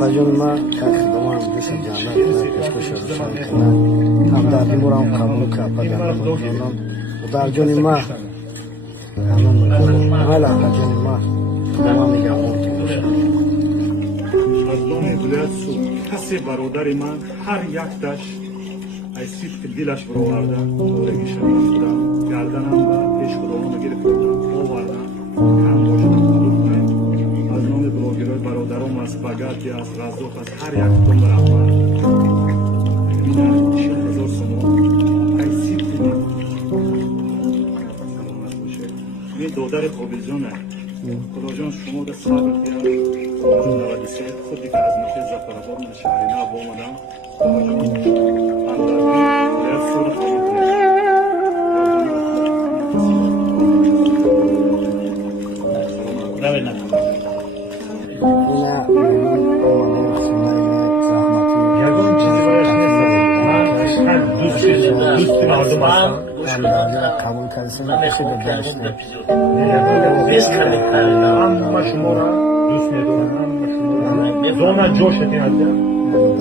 پجون ما خدمت جسم جانب پیشکش روشن کنه همدردی مرا قبول که پدرم جانم و در جون ما همون مالا پجون ما تمام میگم از لون ولایت سو کسی برادر من هر یک داش ایسیت که دلش برآورده دورگی شده گردنم و پیش خودم گرفته آوردم کم باشدم قبول کنید از نام بلاگرای برادرم از بگردی از رزاق از هر یک تون برحمت میدن 40,000 سوم ایسیت کنید سلامت باشه این دادر تلویزیونه خدا جان شما در صبر کنید 93 خودی که از نقطه زفرآباد من شهرینه با آمدم خدا جان همدردی باید سور قبول کنید یگان چیزی برایش نیست من دوست مردم هستم قبول کردیم همه شما را دوست می‌دارم زمان جوش هستم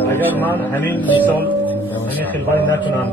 اگر من همین مثال همین خلبانی نتونم